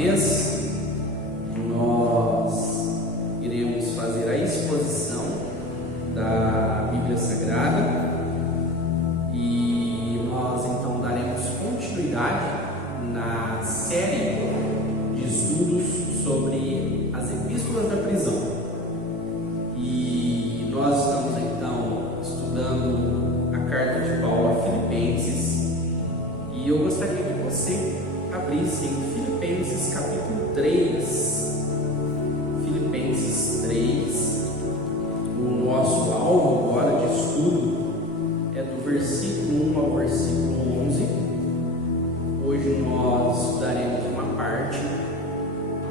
vez nós iremos fazer a exposição da Bíblia Sagrada e nós então daremos continuidade na série de estudos sobre as epístolas da prisão. E nós estamos então estudando a carta de Paulo a Filipenses, e eu gostaria que você abrisse em Filipenses capítulo 3. Filipenses 3. O nosso alvo agora de estudo é do versículo 1 ao versículo 11. Hoje nós estudaremos uma parte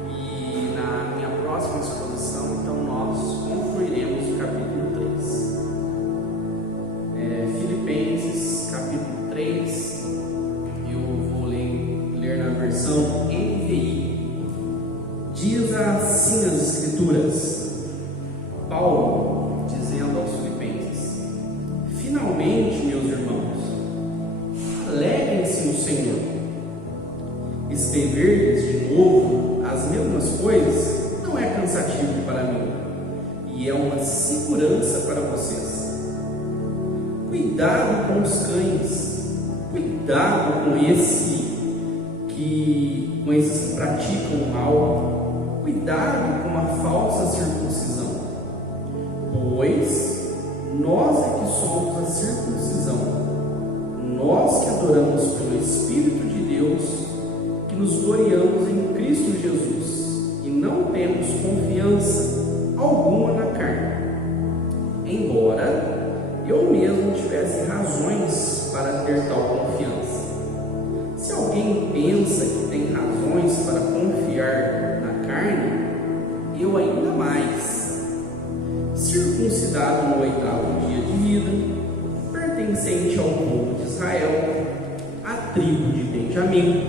e na minha próxima exposição então nós concluiremos o capítulo 3. Filipenses capítulo 3, eu vou ler na versão NVI. Diz assim as Escrituras, Paulo dizendo aos Filipenses: finalmente, meus irmãos, alegrem-se no Senhor. Escrever-lhes de novo as mesmas coisas não é cansativo para mim e é uma segurança para vocês. Cuidado com os cães, cuidado com esses que praticam o mal, cuidado com a falsa circuncisão, pois nós é que somos a circuncisão, nós que adoramos pelo Espírito de Deus, que nos gloriamos em Cristo Jesus e não temos confiança alguma na carne, embora eu mesmo tivesse razões para ter tal confiança. Se alguém pensa que tem razões para confiar na carne, eu ainda mais. Circuncidado no 8º dia de vida, pertencente ao povo de Israel, à tribo de Benjamim,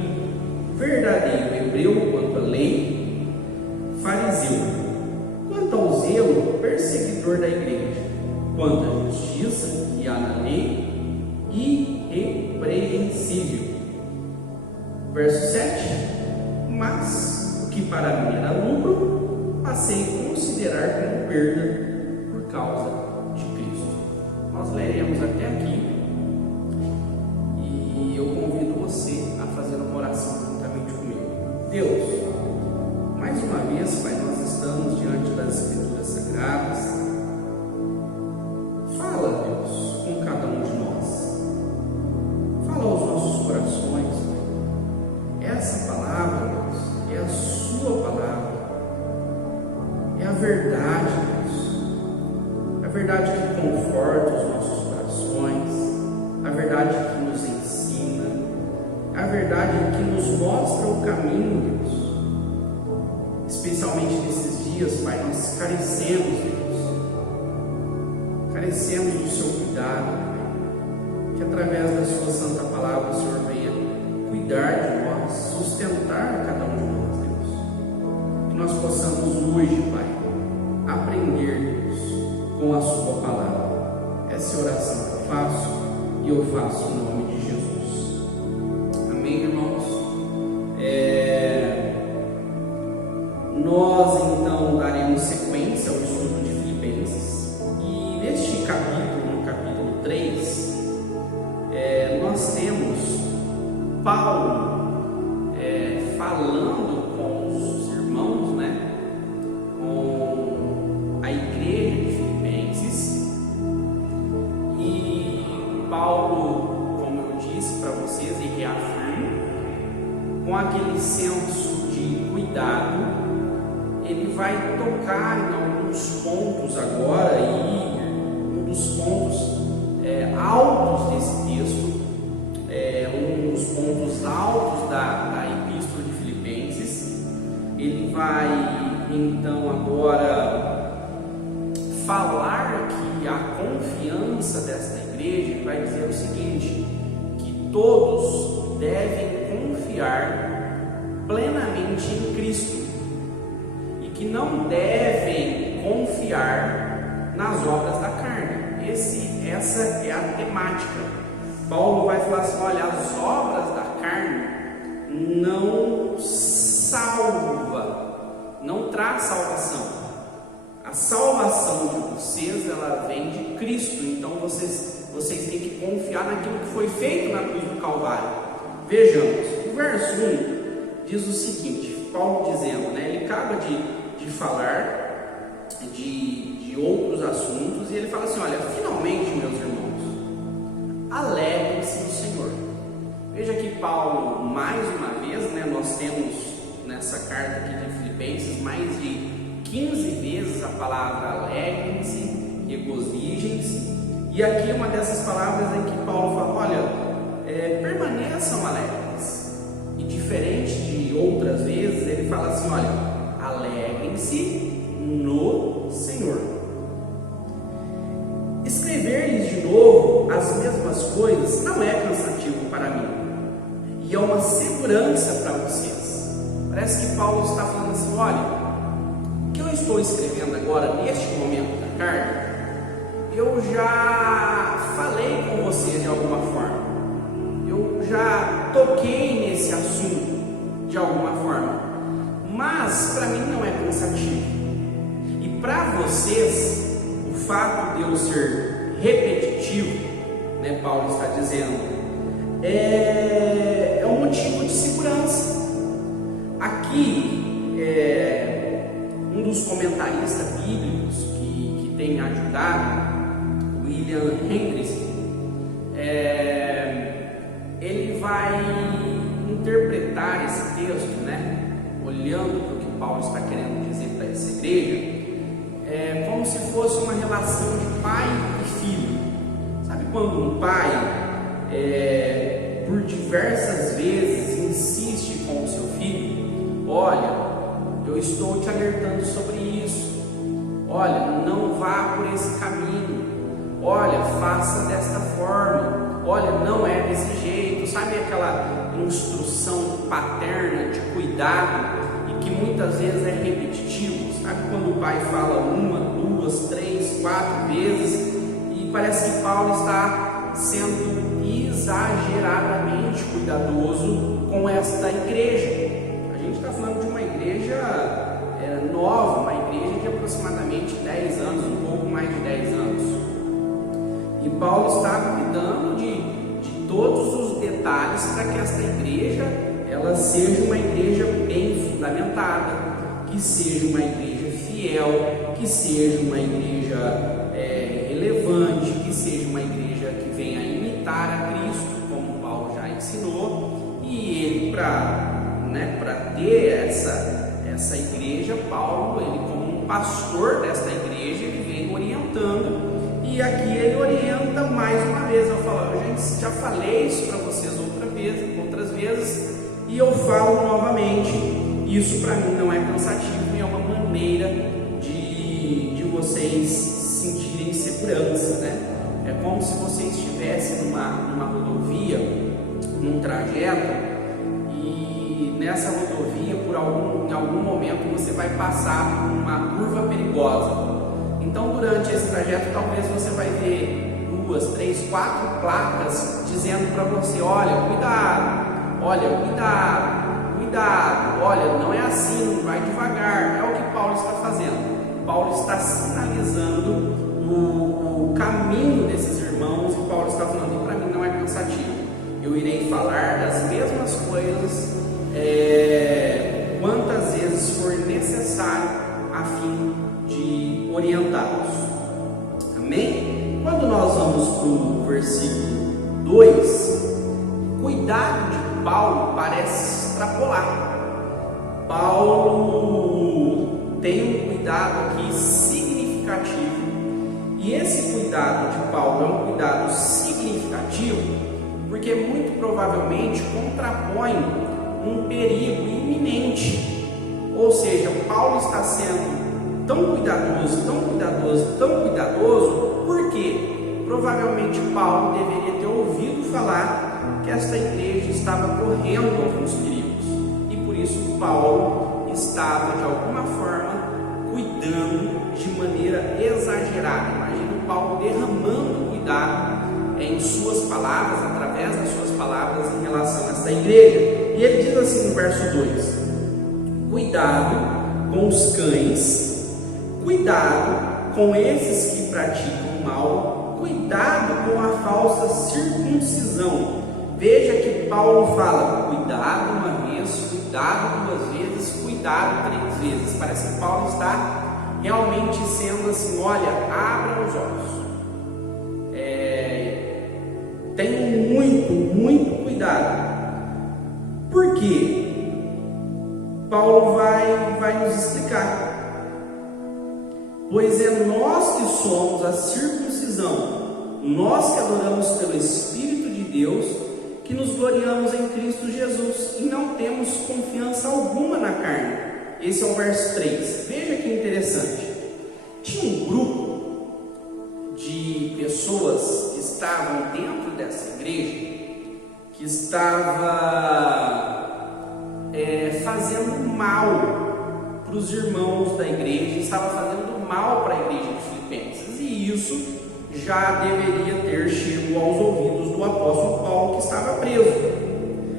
verdadeiro hebreu quanto à lei, fariseu, quanto ao zelo, perseguidor da igreja, quanto à justiça que há na lei, irrepreensível. Verso 7: mas o que para mim era lucro, passei a considerar como perda por causa de Cristo. Nós leremos até aqui e eu convido você a fazer uma oração juntamente comigo. Deus, mais uma vez, Pai, nós estamos diante das Escrituras Sagradas. Fala, Deus, com cada um de nós. Fala aos nossos corações, Pai. Essa palavra, Deus, é a sua palavra. É a verdade, Deus. A verdade que conforta os nossos corações. A verdade que nos ensina. A verdade que nos mostra o caminho, Deus. Especialmente nesses dias, Pai, nós carecemos, Deus. Carecemos do seu cuidado, Pai. Que através da sua santa palavra o Senhor venha cuidar de nós, sustentar cada um de nós, Deus. Que nós possamos hoje, Pai, aprender, Deus, com a sua palavra. Essa é a oração que eu faço e eu faço em nome de Jesus. Amém, irmãos? Nós então daremos sequência ao estudo de Filipenses e neste capítulo, no capítulo 3, nós temos Paulo falando com os irmãos, com a igreja de Filipenses, e Paulo, como eu disse para vocês e reafirmo, com aquele senso de cuidado, ele vai tocar em alguns pontos agora, e um dos pontos altos desse texto, um dos pontos altos da Epístola de Filipenses. Ele vai então agora falar que a confiança desta igreja, ele vai dizer o seguinte, que todos devem confiar plenamente em Cristo e que não devem confiar nas obras da carne. Essa é a temática. Paulo vai falar assim: olha, as obras da carne não salva, não traz salvação. A salvação de vocês, ela vem de Cristo. Então vocês têm que confiar naquilo que foi feito na cruz do Calvário. Vejamos, o verso 1 diz o seguinte, Paulo dizendo, né, ele acaba de falar de outros assuntos, e ele fala assim: olha, finalmente, meus irmãos, alegrem-se no Senhor. Veja que Paulo, mais uma vez, né, nós temos nessa carta aqui de Filipenses mais de 15 vezes a palavra alegrem-se, regozijem-se, e aqui uma dessas palavras em que Paulo fala: olha, permaneçam alegres. E diferente de outras vezes, ele fala assim: olha, alegrem-se no Senhor. Escrever-lhes de novo as mesmas coisas não é cansativo para mim, e é uma segurança para vocês. Parece que Paulo está falando assim: olha, o que eu estou escrevendo agora, neste momento da carta, eu já falei com vocês de alguma forma, eu já toquei nesse assunto de alguma forma, mas para mim não é cansativo. E para vocês, o fato de eu ser repetitivo, né, Paulo está dizendo, é um motivo de segurança. Aqui, um dos comentaristas bíblicos que tem ajudado, William Hendricks, ele vai interpretar esse texto, né, olhando para o que Paulo está querendo dizer para essa igreja, como se fosse uma relação de pai e filho. Sabe quando um pai, por diversas vezes, insiste com o seu filho: olha, eu estou te alertando sobre isso, olha, não vá por esse caminho, olha, faça desta forma, olha, não é desse jeito. Sabe aquela instrução paterna de cuidado e que muitas vezes é repetitivo? Sabe quando o pai fala uma, duas, três, quatro vezes e parece que Paulo está sendo exageradamente cuidadoso com esta igreja? A gente está falando de uma igreja nova, uma igreja de aproximadamente 10 anos, um pouco mais de 10 anos. E Paulo está cuidando de todos os detalhes para que esta igreja ela seja uma igreja bem fundamentada, que seja uma igreja fiel, que seja uma igreja relevante, que seja uma igreja que venha a imitar a Cristo, como Paulo já ensinou. E ele, para ter essa igreja, Paulo, ele como um pastor desta igreja, ele vem orientando. E aqui ele orienta mais uma vez. Eu falo: eu já falei isso para vocês outras vezes, e eu falo novamente. Isso para mim não é cansativo, e é uma maneira de vocês sentirem segurança, né? É como se você estivesse numa rodovia, num trajeto, e nessa rodovia, em algum momento, você vai passar por uma curva perigosa. Então, durante esse trajeto, talvez você vai ver 2, 3, 4 placas dizendo para você: olha, cuidado, olha, cuidado, cuidado, olha, não é assim, vai devagar. É o que Paulo está fazendo. Paulo está sinalizando o caminho desses irmãos, e Paulo está falando: para mim não é cansativo, eu irei falar das mesmas coisas quantas vezes for necessário, a fim de orientá-los. Amém? Quando nós vamos para o versículo 2, cuidado de Paulo parece extrapolar. Paulo tem um cuidado aqui significativo, e esse cuidado de Paulo é um cuidado significativo porque muito provavelmente contrapõe um perigo iminente. Ou seja, Paulo está sendo tão cuidadoso, porque provavelmente Paulo deveria ter ouvido falar que esta igreja estava correndo alguns perigos, e por isso Paulo estava de alguma forma cuidando de maneira exagerada. Imagina Paulo derramando cuidado em suas palavras, através das suas palavras, em relação a esta igreja. E ele diz assim no verso 2: cuidado com os cães, cuidado com esses que praticam o mal, cuidado com a falsa circuncisão. Veja que Paulo fala cuidado uma vez, cuidado duas vezes, cuidado três vezes. Parece que Paulo está realmente sendo assim: olha, abra os olhos. Tenham muito cuidado. Por quê? Paulo vai nos explicar. Pois é nós que somos a circuncisão, nós que adoramos pelo Espírito de Deus, que nos gloriamos em Cristo Jesus e não temos confiança alguma na carne. Esse é o verso 3. Veja que interessante. Tinha um grupo de pessoas que estavam dentro dessa igreja, que estava fazendo mal para os irmãos da igreja, estava fazendo mal para a igreja de Filipenses, e isso já deveria ter chegado aos ouvidos do apóstolo Paulo, que estava preso.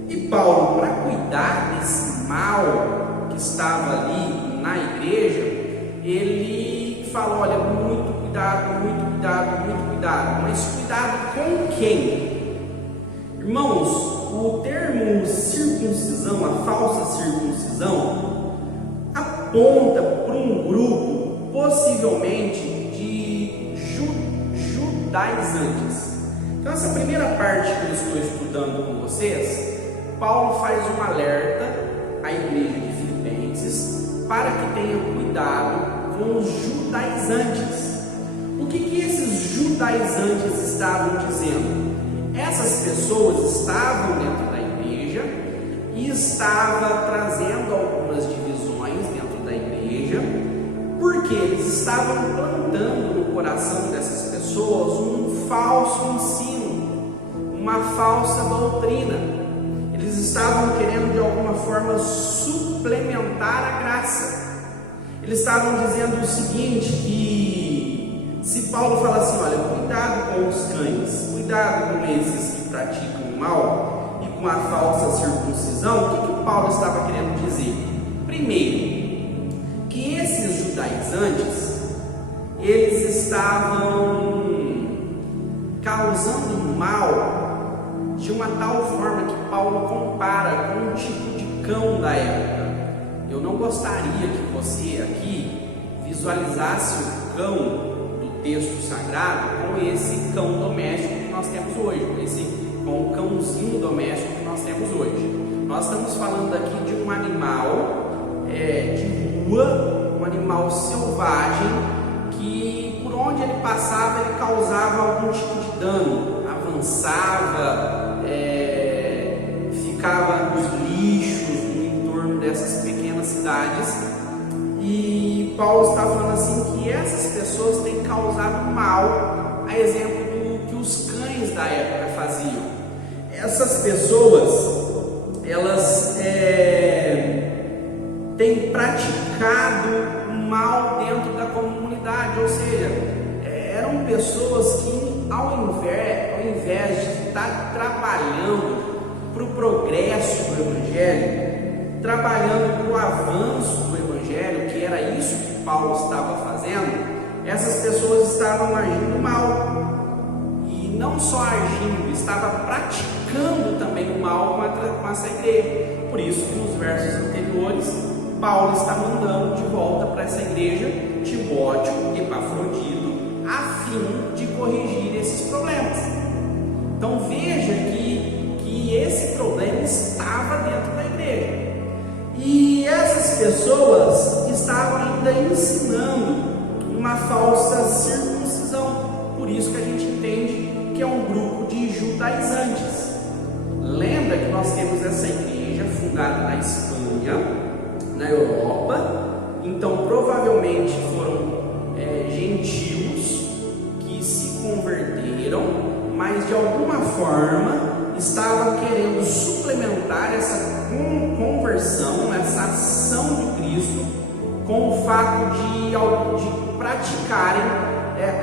E Paulo, para cuidar desse mal que estava ali na igreja, ele falou: olha, muito cuidado, mas cuidado com quem? Irmãos, o termo circuncisão, a falsa circuncisão, aponta para um grupo possivelmente de judaizantes. Então, essa primeira parte que eu estou estudando com vocês, Paulo faz um alerta à igreja de Filipenses para que tenham cuidado com os judaizantes. O que esses judaizantes estavam dizendo? Essas pessoas estavam dentro da igreja e estavam trazendo algumas divisões dentro da igreja, porque eles estavam plantando no coração dessas pessoas um falso ensino, uma falsa doutrina. Eles estavam querendo de alguma forma suplementar a graça. Eles estavam dizendo o seguinte, que se Paulo fala assim: olha, cuidado com os cães, cuidado com esses que praticam o mal e com a falsa circuncisão, o que Paulo estava querendo dizer? Primeiro, que esses judaizantes, eles estavam causando mal de uma tal forma que Paulo compara com um tipo de cão da época. Eu não gostaria que você aqui visualizasse o cão do texto sagrado com esse cão doméstico que nós temos hoje, com o cãozinho doméstico que nós temos hoje. Nós estamos falando aqui de um animal de rua, um animal selvagem, que por onde ele passava ele causava algum tipo de dano, avançava, ficava nos lixos no entorno dessas pequenas cidades. E Paulo está falando assim que essas pessoas têm causado mal, a exemplo do que os cães da época faziam. Essas pessoas, elas têm praticado o mal dentro da comunidade, ou seja, eram pessoas que ao invés de estar trabalhando para o progresso do Evangelho, trabalhando para o avanço do Evangelho, que era isso que Paulo estava fazendo, essas pessoas estavam agindo mal. E não só agindo, estava praticando também o mal com essa igreja. Por isso que nos versos anteriores, Paulo está mandando de volta para essa igreja Timóteo e Epafrodito, a fim de corrigir esses problemas. Então veja que esse problema estava dentro da igreja. E essas pessoas estavam ainda ensinando uma falsa circuncisão. Por isso que a gente entende que é um grupo de judaizantes. Lembra que nós temos essa igreja fundada na Espanha, na Europa. Então provavelmente foram gentios que se converteram, mas de alguma forma estavam querendo suplementar essa conversão, essa ação de Cristo, com o fato de praticarem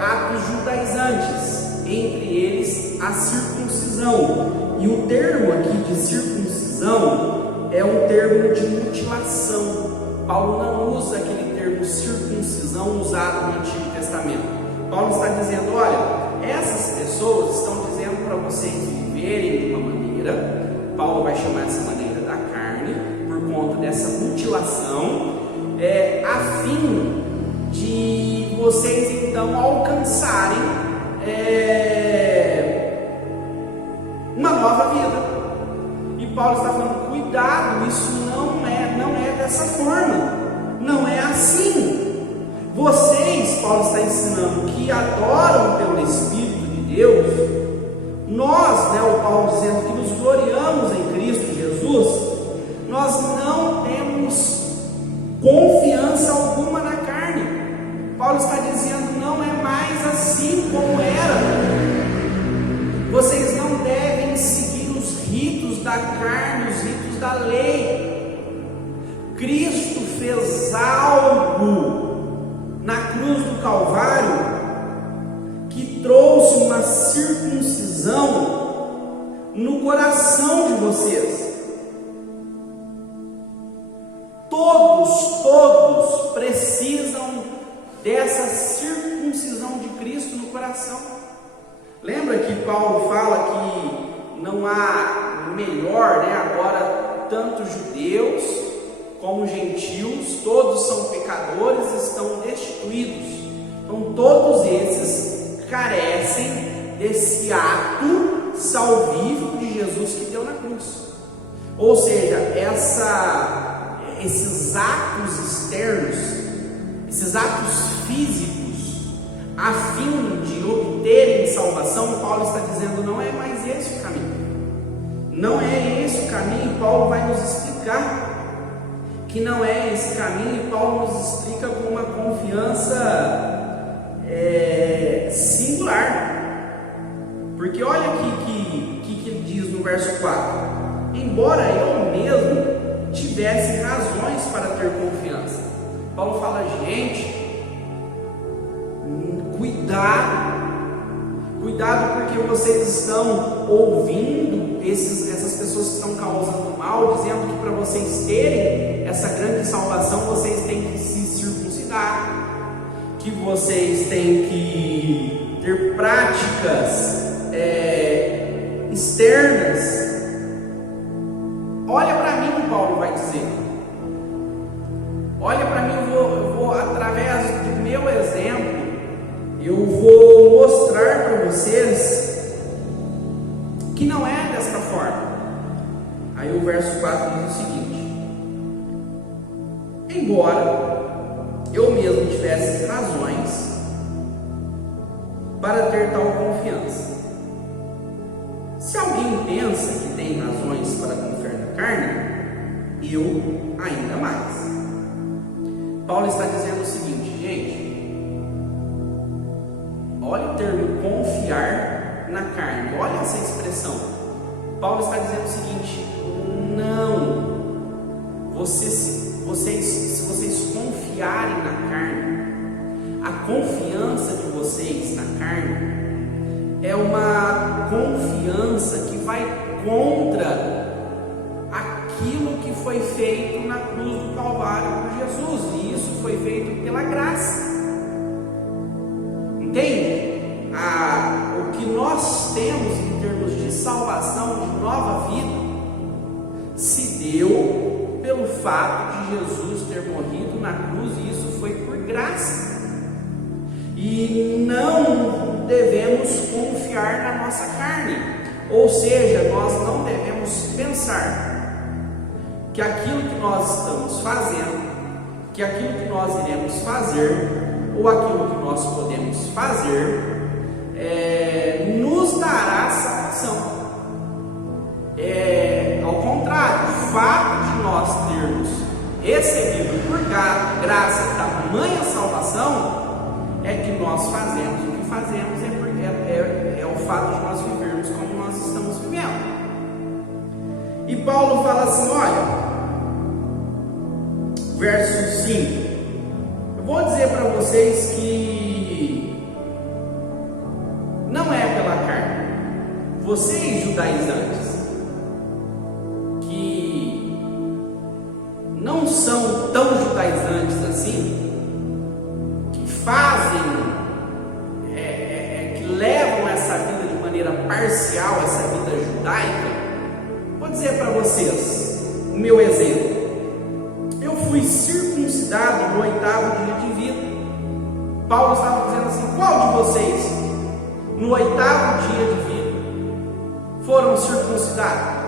atos judaizantes, entre eles a circuncisão. E o termo aqui de circuncisão é um termo de mutilação. Paulo não usa aquele termo circuncisão usado no Antigo Testamento. Paulo está dizendo, olha, essas pessoas estão dizendo para vocês viverem de uma maneira, Paulo vai chamar essa maneira da carne, por conta dessa mutilação, a fim de vocês então alcançarem uma nova vida. E Paulo está falando, cuidado, isso não é dessa forma, não é assim. Vocês, Paulo está ensinando, que adoram pelo Espírito de Deus, nós, o Paulo dizendo que nos gloriamos em Cristo Jesus, nós não temos confiança alguma na carne. Paulo está dizendo, não é mais assim como era. Vocês não devem seguir os ritos da carne, os ritos da lei. Cristo fez algo na cruz do Calvário que trouxe uma circuncisão no coração de vocês. Todos precisam dessa circuncisão de Cristo no coração. Lembra que Paulo fala que não há melhor, agora tanto judeus como gentios, todos são pecadores, estão destituídos. Então todos esses carecem desse ato salvífico de Jesus que deu na cruz. Ou seja, esses atos externos, esses atos físicos, a fim de obterem salvação, Paulo está dizendo, não é mais esse o caminho. Não é esse o caminho, e Paulo vai nos explicar que não é esse caminho, e Paulo nos explica com uma confiança singular. Porque olha aqui que ele diz no verso 4: embora eu mesmo tivesse razões para ter confiança. Paulo fala, gente, cuidado, porque vocês estão ouvindo essas pessoas que estão causando mal, dizendo que para vocês terem essa grande salvação, vocês têm que se circuncidar, que vocês têm que ter práticas externas. Olha para mim, Paulo vai dizer. Olha para mim, eu vou através do meu exemplo, eu vou mostrar para vocês que não é desta forma. Aí o verso 4 diz o seguinte: embora eu mesmo tivesse razões para ter tal confiança. Se alguém pensa que tem razões para confiar na carne, eu ainda mais. Paulo está dizendo o seguinte, gente, olha o termo confiar na carne, olha essa expressão. Paulo está dizendo o seguinte: não, se vocês confiarem na carne, a confiança de vocês na carne é uma confiança que vai contra aquilo que foi feito na cruz do Calvário por Jesus, e isso foi feito pela graça. Entende? O que nós temos em termos de salvação, de nova vida, se deu pelo fato de Jesus ter morrido na cruz, e isso foi por graça. E não devemos confiar na nossa carne, ou seja, nós não devemos pensar que aquilo que nós estamos fazendo, que aquilo que nós iremos fazer, ou aquilo que nós podemos fazer, nos dará salvação. Ao contrário, o fato de nós termos recebido por graça tamanha salvação, é que nós fazemos o que fazemos, é o fato de nós vivermos como nós estamos vivendo. E Paulo fala assim, olha, verso 5, eu vou dizer para vocês que não é pela carne. Vocês judaizantes, que não são tão judaizantes assim, que fazem, que levam essa vida de maneira parcial, essa vida judaica. Vou dizer para vocês o meu exemplo. Eu fui circuncidado no 8º dia de vida. Paulo estava dizendo assim: qual de vocês, no 8º dia de vida, foram circuncidados?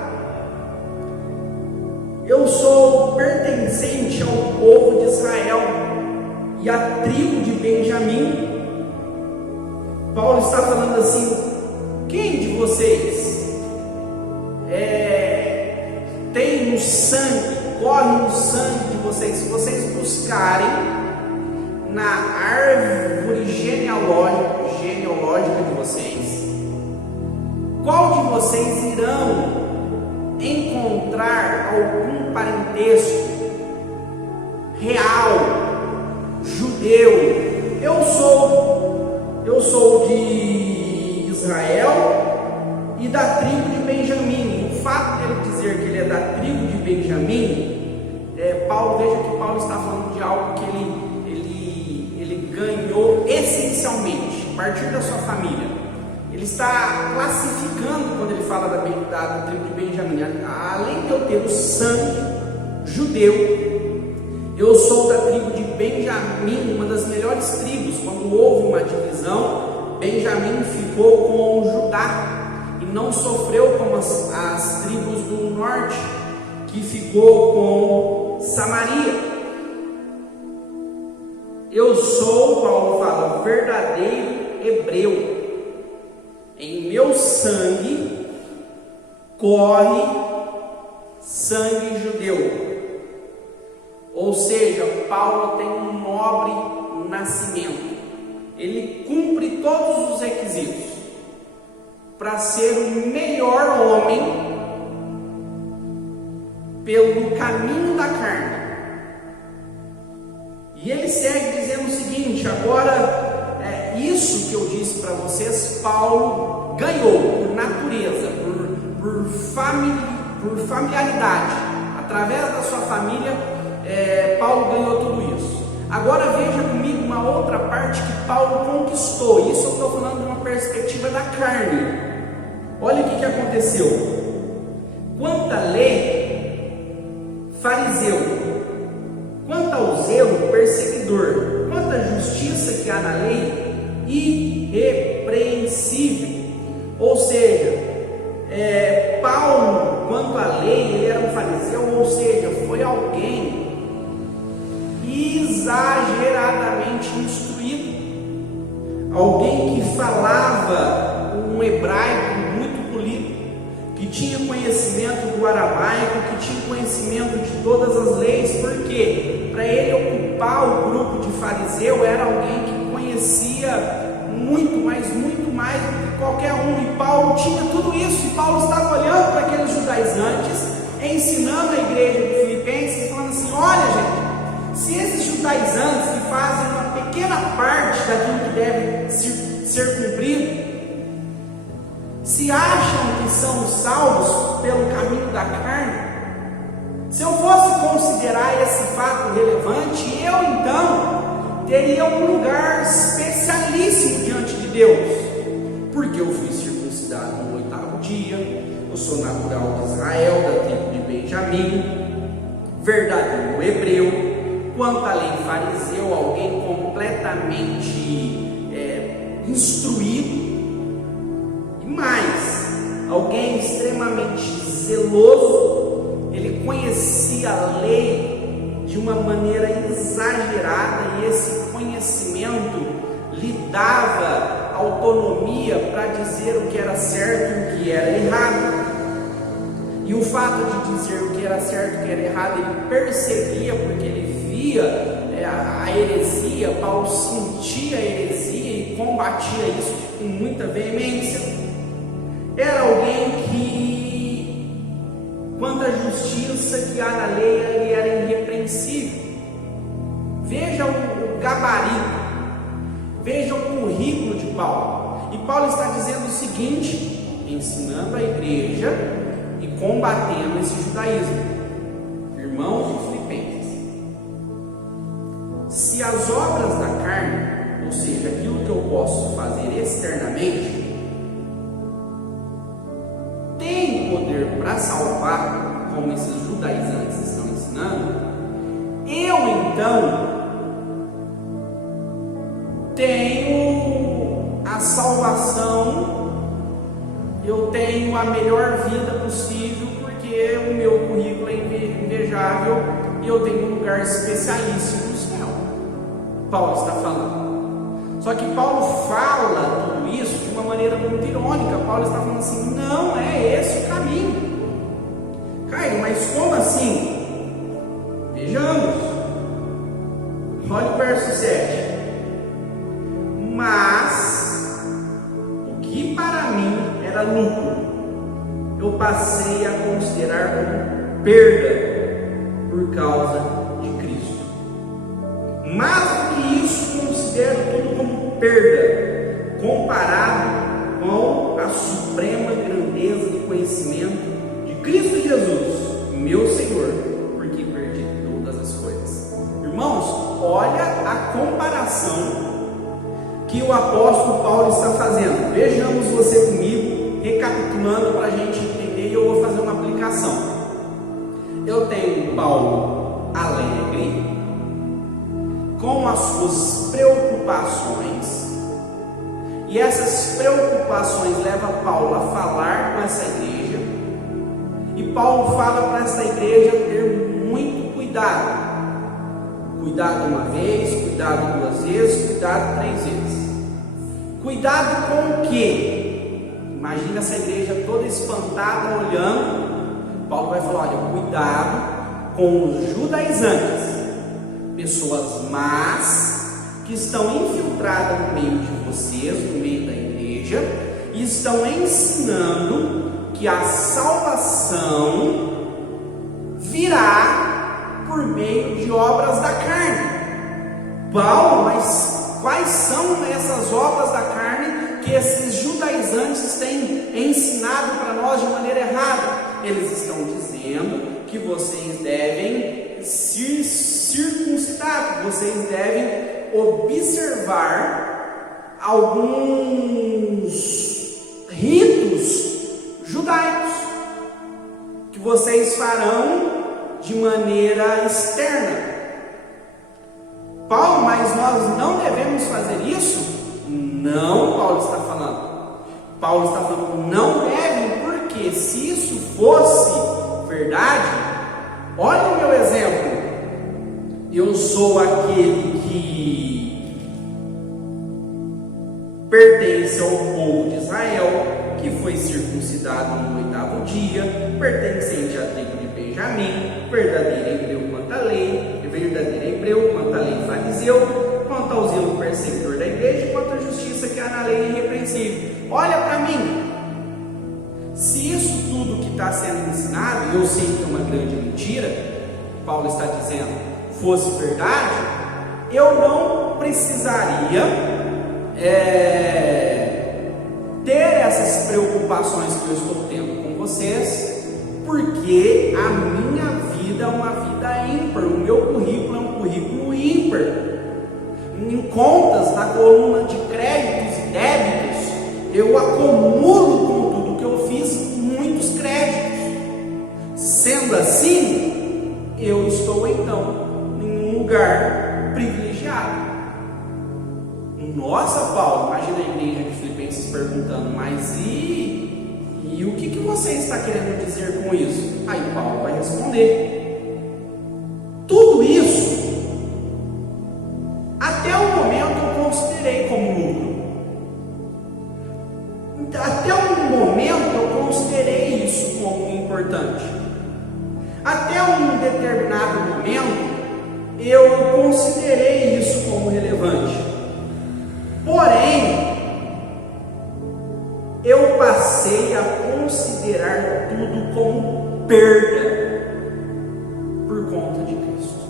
Eu sou pertencente ao povo de Israel e à tribo de Benjamim. Paulo está falando assim: quem de vocês tem no sangue, corre no sangue de vocês? Se vocês buscarem na árvore genealógica de vocês, qual de vocês irão encontrar algum parentesco real, judeu? Eu sou de Israel e da tribo de Benjamim. O fato dele dizer que ele é da tribo de Benjamim, veja que Paulo está falando de algo que ele ganhou essencialmente a partir da sua família. Ele está classificando, quando ele fala da tribo de Benjamim, além de eu ter o sangue judeu, eu sou da tribo de Benjamim, uma das melhores tribos. Quando houve uma divisão, Benjamim ficou com Judá e não sofreu como as tribos do norte, que ficou com Samaria. Eu sou, Paulo fala, verdadeiro hebreu. Em meu sangue corre sangue judeu. Ou seja, Paulo tem um nobre nascimento. Ele cumpre todos os requisitos para ser o melhor homem pelo caminho da carne. E ele segue dizendo o seguinte: agora, isso que eu disse para vocês, Paulo ganhou por natureza, por familiaridade, através da sua família. Paulo ganhou tudo isso. Agora veja comigo uma outra parte que Paulo conquistou. Isso eu estou falando de uma perspectiva da carne. Olha o que aconteceu. Quanto à lei, fariseu; quanto ao zelo, perseguidor; quanto à justiça que há na lei, irrepreensível. Ou seja, Paulo, quanto à lei, ele era um fariseu, ou seja, foi alguém exageradamente instruído, alguém que falava um hebraico muito polido, que tinha conhecimento do aramaico, que tinha conhecimento de todas as leis. Porque para ele ocupar o grupo de fariseu era alguém que conhecia muito, mas muito mais do que qualquer um. E Paulo tinha tudo isso, e Paulo estava olhando para aqueles judaizantes, ensinando a igreja de Filipenses, falando assim: olha, gente, se esses judaizantes que fazem uma pequena parte daquilo que deve ser cumprido, se acham que são salvos pelo caminho da carne, se eu fosse considerar esse fato relevante, eu então teria um lugar especialíssimo diante de Deus, porque eu fui circuncidado no 8º dia, eu sou natural de Israel, da tribo de Benjamim, verdadeiro hebreu. Quanto à lei, fariseu, alguém completamente instruído, e mais, alguém extremamente zeloso. Ele conhecia a lei de uma maneira exagerada, e esse conhecimento lhe dava autonomia para dizer o que era certo e o que era errado. E o fato de dizer o que era certo e o que era errado, ele percebia, porque ele via a heresia. Paulo sentia a heresia e combatia isso com muita veemência. Era alguém que, quanto à justiça que há na lei, ele era irrepreensível. Veja o gabarito, veja o currículo de Paulo. E Paulo está dizendo o seguinte, ensinando a igreja e combatendo esse judaísmo. Irmãos de Filipenses, se as obras da carne, ou seja, aquilo que eu posso fazer externamente, tem poder para salvar, como esses judaizantes estão ensinando, eu então tenho a salvação, eu tenho a melhor vida possível, porque o meu currículo é invejável e eu tenho um lugar especialíssimo no céu. Paulo está falando. Só que Paulo fala tudo isso de uma maneira muito irônica. Paulo está falando assim: não é esse o caminho. Caio, mas como assim? Vejamos. Olha o verso 7. Mas o que para mim era lucro, eu passei a considerar como perda por causa de Cristo. Mais do que isso, considero tudo como perda, comparado com a suprema grandeza do conhecimento de Cristo Jesus, meu Senhor, porque perdi todas as coisas. Irmãos, olha a comparação que o apóstolo Paulo está fazendo. Vejamos você comigo, recapitulando para a gente entender, e eu vou fazer uma aplicação. Eu tenho Paulo alegre, com as suas preocupações, e essas preocupações levam Paulo a falar com essa igreja, e Paulo fala para essa igreja ter muito cuidado. Cuidado uma vez, cuidado duas vezes, cuidado 3 vezes. Cuidado com o quê? Imagina essa igreja toda espantada, olhando. Paulo vai falar: olha, cuidado com os judaizantes, pessoas más, que estão infiltradas no meio de vocês, no meio da igreja, e estão ensinando que a salvação virá por meio de obras da carne. Paulo, mas quais são essas obras da carne que esses judaizantes têm ensinado para nós de maneira errada? Eles estão dizendo que vocês devem se circuncidar, que vocês devem observar alguns ritos judaicos que vocês farão de maneira externa. Paulo, mas nós não devemos fazer isso? Não, Paulo está falando. Paulo está falando, não devem, porque se isso fosse verdade, olha o meu exemplo. Eu sou aquele que pertence ao povo de Israel, que foi circuncidado no 8º dia, pertencente à tribo de Benjamim, verdadeiro hebreu quanto à lei, verdadeiro hebreu quanto à lei fariseu, quanto ao zelo perseguidor da igreja, quanto à justiça que há na lei irrepreensível. Olha para mim, se isso tudo que está sendo ensinado, e eu sei que é uma grande mentira, Paulo está dizendo, fosse verdade, eu não precisaria ter essas preocupações que eu estou tendo com vocês, porque a minha vida é uma vida ímpar, o meu currículo é um currículo ímpar. Em contas, na coluna de créditos e débitos, eu acumulo com tudo que eu fiz muitos créditos. Sendo assim, eu estou então em um lugar privilegiado. Nossa, Paulo, imagina a igreja de Filipenses perguntando, mas e o que você está querendo dizer com isso? Aí Paulo vai responder: tudo isso, até o momento eu considerei como lucro. Até o momento eu considerei isso como importante. Até um determinado momento eu considerei isso como relevante. Porém, eu passei a considerar tudo como perda por conta de Cristo.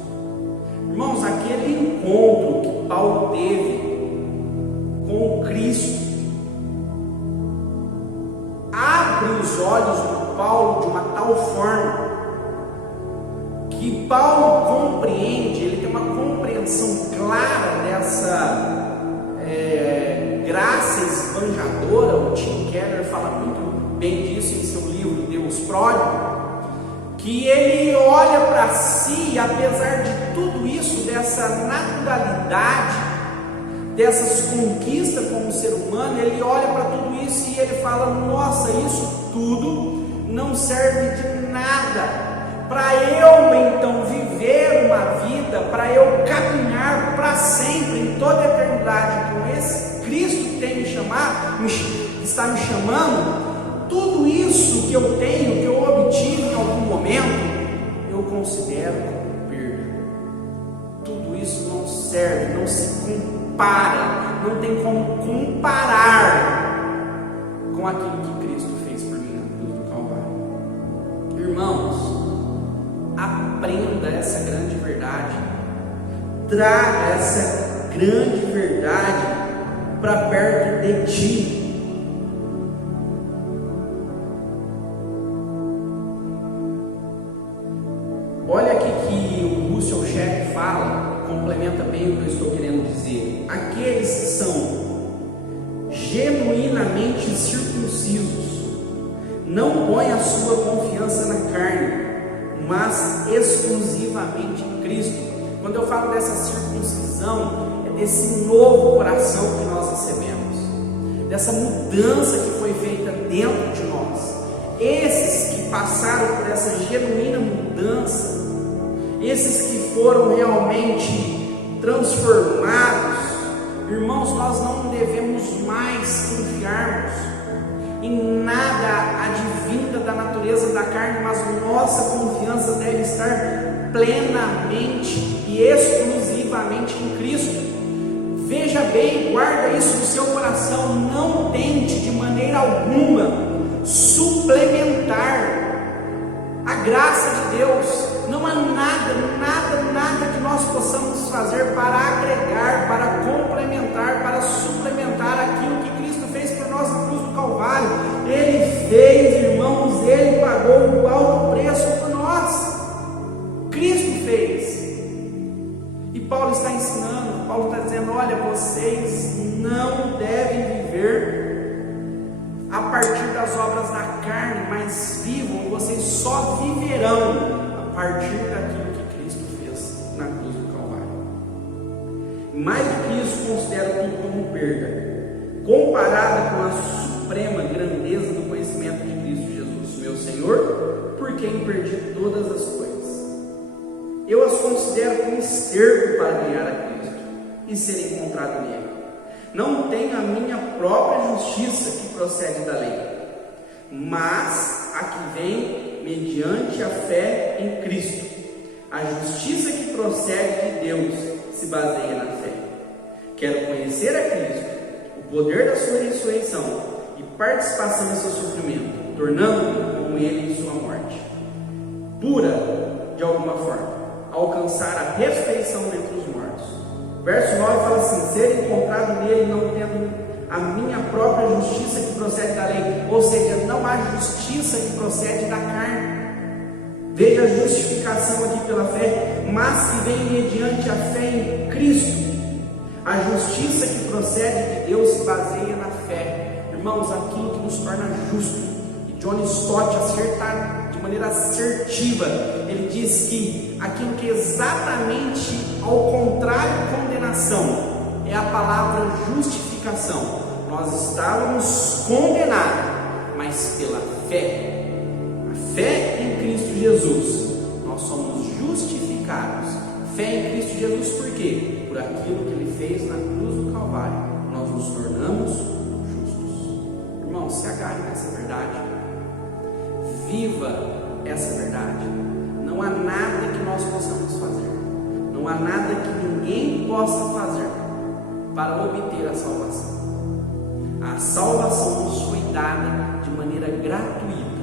Irmãos, aquele encontro que Paulo teve com Cristo abre os olhos do Paulo de uma tal forma que Paulo compreende, ele tem uma compreensão clara si, apesar de tudo isso, dessa naturalidade, dessas conquistas como ser humano, ele olha para tudo isso e ele fala: nossa, isso tudo não serve de nada para eu então viver uma vida, para eu caminhar para sempre, em toda a eternidade, com esse Cristo que tem me chamado, está me chamando. Tudo isso que eu tenho, que eu obtive em algum momento, eu considero como perda. Tudo isso não serve, não se compara, não tem como comparar com aquilo que Cristo fez por mim na cruz do Calvário. Irmãos, aprenda essa grande verdade, traga essa grande verdade para perto de ti. Olha aqui que o Russell Shedd fala, complementa bem o que eu estou querendo dizer. Aqueles que são genuinamente circuncisos não põem a sua confiança na carne, mas exclusivamente em Cristo. Quando eu falo dessa circuncisão, é desse novo coração que nós recebemos, dessa mudança que foi feita dentro de nós. Esses que passaram por essa genuína mudança, esses que foram realmente transformados, irmãos, nós não devemos mais confiarmos em nada advinda da natureza da carne, mas nossa confiança deve estar plenamente e exclusivamente em Cristo. Veja bem, guarda isso no seu coração, não tente de maneira alguma suplementar a graça de Deus. Não há nada que nós possamos fazer para agregar, para complementar, para suplementar aquilo que Cristo fez por nós na cruz do Calvário. Ele fez, irmãos, Ele pagou o alto preço por nós. Cristo fez. E Paulo está ensinando, Paulo está dizendo: olha, vocês não devem viver a partir das obras da carne, mas vivam, vocês só viverão a partir daquilo que Cristo fez na cruz do Calvário. Mais do que isso, considero tudo como perda, comparada com a suprema grandeza do conhecimento de Cristo Jesus, meu Senhor, por quem perdi todas as coisas. Eu as considero como esterco para ganhar a Cristo e ser encontrado nele. Não tenho a minha própria justiça que procede da lei, mas a que vem mediante a fé em Cristo. A justiça que procede de Deus se baseia na fé. Quero conhecer a Cristo, o poder da sua ressurreição e participação em seu sofrimento, tornando-me como ele em sua morte, pura de alguma forma, alcançar a ressurreição dentre os mortos. Verso 9 fala assim: ser encontrado nele, não tendo a minha própria justiça que procede da lei. Ou seja, não há justiça que procede da carne. Veja a justificação aqui pela fé, mas que vem mediante a fé em Cristo. A justiça que procede de Deus se baseia na fé. Irmãos, aquilo que nos torna justo. E John Stott acerta de maneira assertiva. Ele diz que aquilo que é exatamente ao contrário de condenação é a palavra justificação. Nós estávamos condenados, mas pela fé, a fé em Cristo Jesus, nós somos justificados. Fé em Cristo Jesus por quê? Por aquilo que Ele fez na cruz do Calvário, nós nos tornamos justos. Irmãos, se agarre nessa verdade, viva essa verdade. Não há nada que nós possamos fazer, não há nada que ninguém possa fazer para obter a salvação. A salvação nos foi dada de maneira gratuita.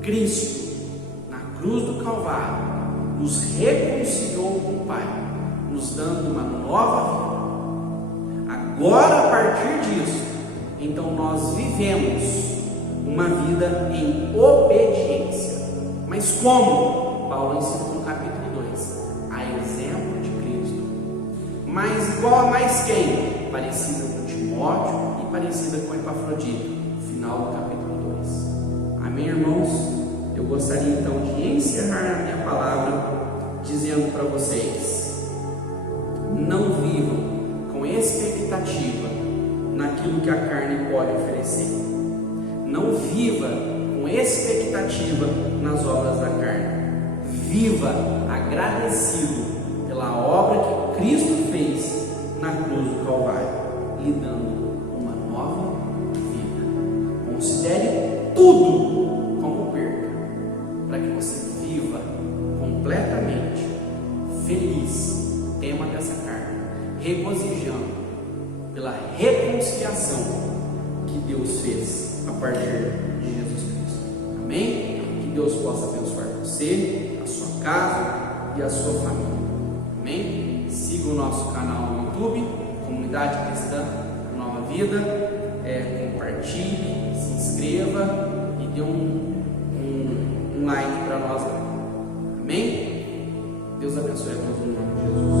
Cristo, na cruz do Calvário, nos reconciliou com o Pai, nos dando uma nova vida. Agora, a partir disso, então nós vivemos uma vida em obediência. Mas como? Paulo ensina no capítulo 2, a exemplo de Cristo. Mas igual a mais quem? Parecida com Timóteo e parecida com Epafrodito, final do capítulo 2. Amém, irmãos? Eu gostaria então de encerrar a minha palavra dizendo para vocês: não vivam com expectativa naquilo que a carne pode oferecer. Não viva com expectativa nas obras da carne. Viva agradecido pela obra que Cristo fez na cruz do Calvário, lhe dando uma nova vida. Considere tudo como perca, para que você viva completamente feliz, tema dessa carne, regozijando pela reconciliação que Deus fez a partir de Jesus Cristo. Amém? Que Deus possa abençoar você, a sua casa e a sua família. Amém? Siga o nosso canal no YouTube, Comunidade Cristã Nova Vida. Compartilhe, se inscreva e dê um like para nós lá. Amém? Deus abençoe a todos no nome de Jesus.